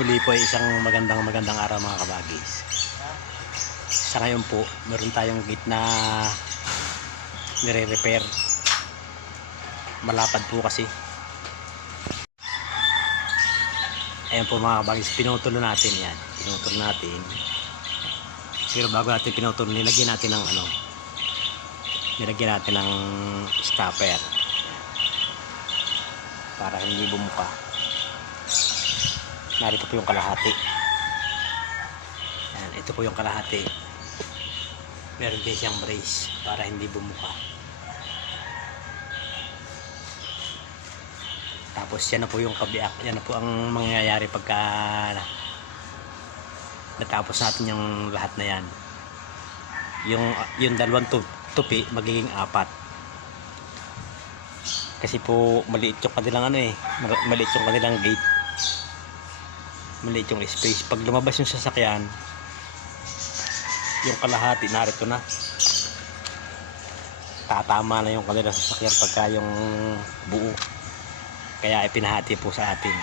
Muli po isang magandang magandang araw mga kabagis. Sa ngayon po, meron tayong gate na nire-repair. Malapad po kasi. Ayan po mga kabagis, pinutulo natin yan. Pinutulo natin. Pero bago natin pinutulo, nilagyan natin ng ano, nilagyan natin ng stopper para hindi bumuka narito po yung kalahati. Yan, ito po yung kalahati. Meron din siyang brace para hindi bumuka. Tapos yan na po yung kabiak yan na po ang mangyayari pagka natapos natin yung lahat na yan. Yung yung dalawang tu- tupi magiging apat. Kasi po maliit yung kanilang ano eh mal- maliit yung kanilang gate maliit yung space. Pag lumabas yung sasakyan yung kalahati narito na. Tatama na yung kanilang sasakyan pagka yung buo. Kaya ipinahati po sa atin.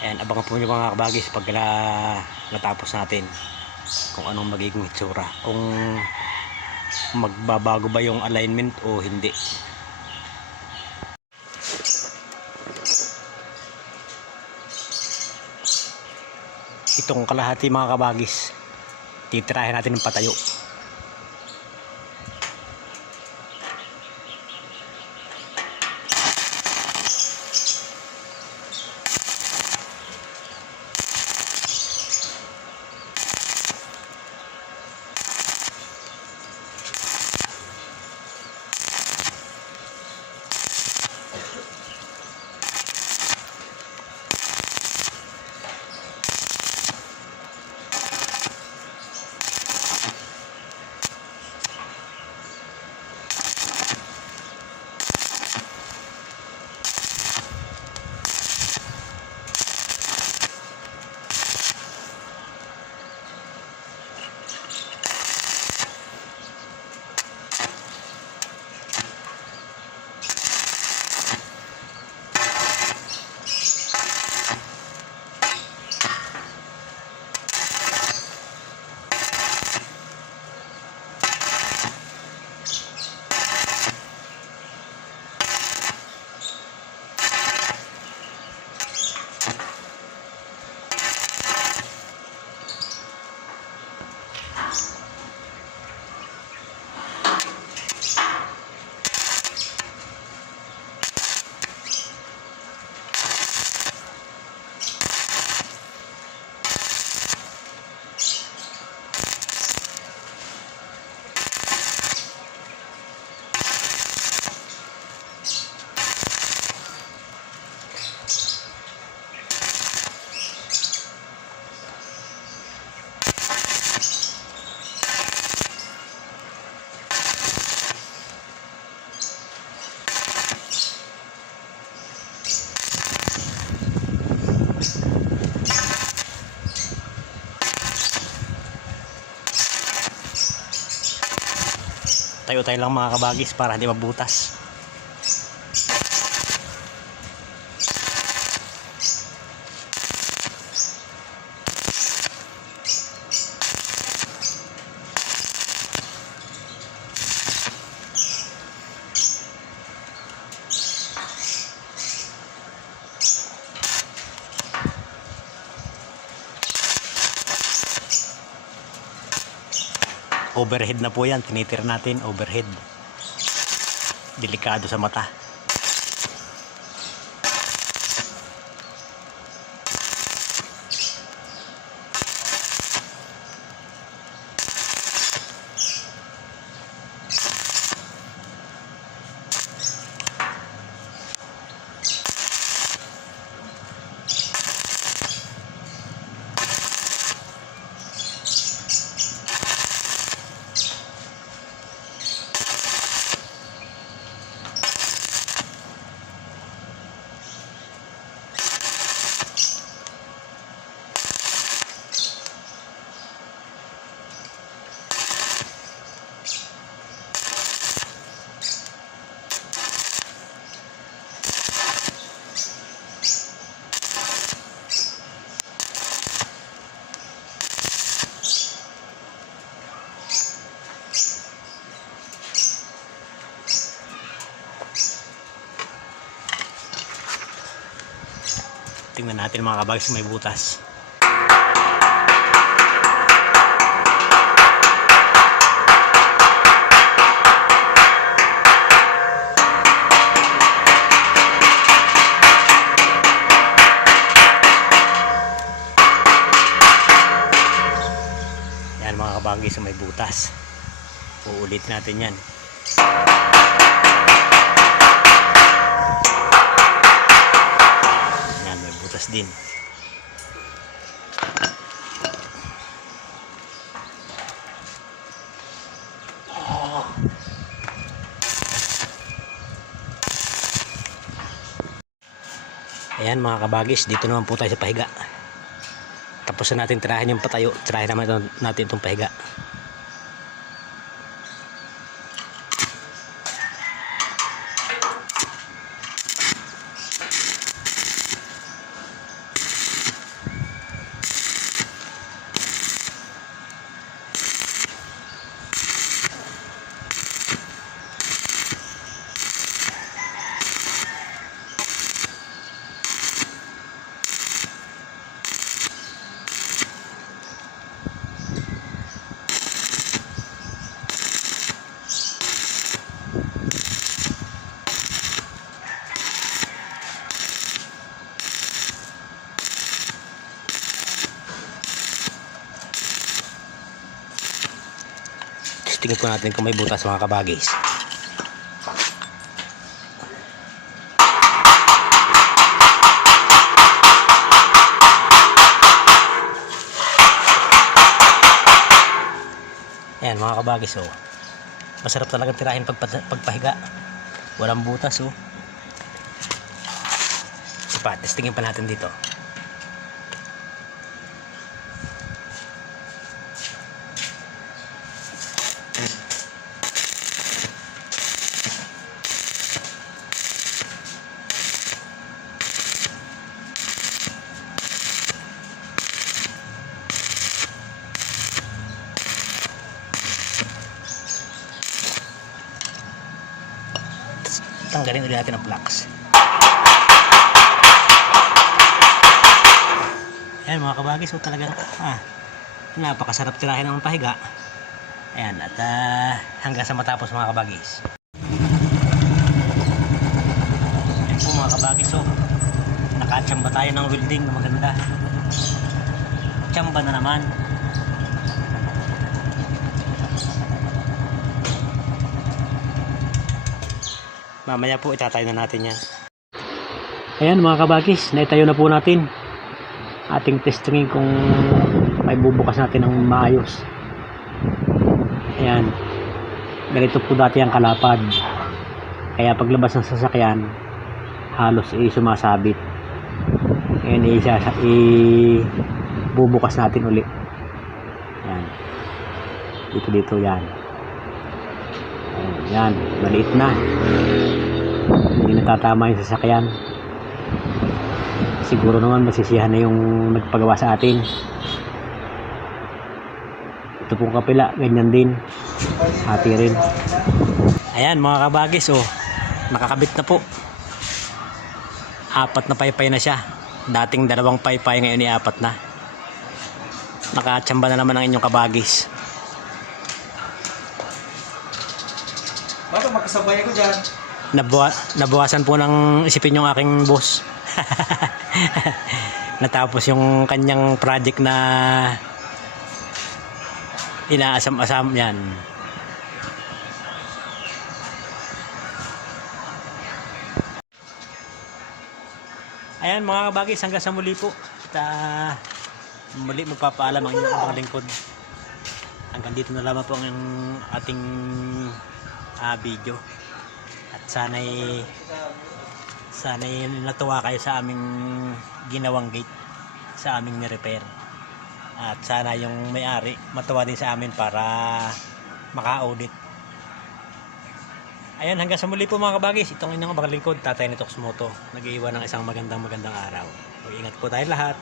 And abangan po nyo mga kabagis pag na, natapos natin kung anong magiging itsura. Kung magbabago ba yung alignment o hindi itong kalahati mga kabagis. Titirahin natin ng patayo tayo tayo lang mga kabagis para hindi mabutas overhead na po yan. Tinitir natin overhead. Delikado sa mata Tingnan natin mga kabagis kung may butas. Yan mga kabagis may butas. Uulitin natin yan. Butas din. Ayan mga kabagis, dito naman po tayo sa pahiga. Tapos na natin tirahin yung patayo, tirahin naman natin itong pahiga. Tingnan po natin kung may butas mga kabagis. Ayan mga kabagis oh. Masarap talaga tirahin pag, pagpahiga. Walang butas oh. Sipa, testingin pa natin dito. Tanggalin ulit natin ang flux. Ayan mga kabagis, so talagang ah, napakasarap tirahin ng pahiga. Ayan, at ah, hanggang sa matapos mga kabagis. Ayan po mga kabagis, so nakachamba tayo ng welding na maganda. Chamba na naman. Mamaya po itatayo na natin yan. Ayan mga kabagis, naitayo na po natin. Ating testingin kung may bubukas natin ng maayos. Ayan. Ganito po dati ang kalapad. Kaya paglabas ng sasakyan, halos i sumasabit. Ayan, isa i bubukas natin uli. Ayan. Dito dito yan. Yan, maliit na. Hindi natatama yung sasakyan. Siguro naman masisiyahan na yung nagpagawa sa atin. Ito pong kapila, ganyan din. Hati rin. Ayan mga kabagis, oh. Nakakabit na po. Apat na paypay na siya. Dating dalawang paypay, ngayon ay apat na. Nakatsamba na naman ang inyong kabagis. Bakit magkasabay ako dyan? Nabuwa, nabawasan po ng isipin yung aking boss. Natapos yung kanyang project na inaasam-asam yan. Ayan mga kabagis, hanggang sa muli po. At ah, muli magpapaalam ang inyong mga lingkod. Hanggang dito na lamang po ang ating ah, video. At sana'y sana'y natuwa kayo sa aming ginawang gate sa aming ni-repair. At sana yung may-ari matuwa din sa amin para maka-audit. Ayan, hanggang sa muli po mga kabagis. Itong inyong lingkod, tatay ni Toxmoto. Nag-iwan ng isang magandang magandang araw. Mag-ingat po tayo lahat.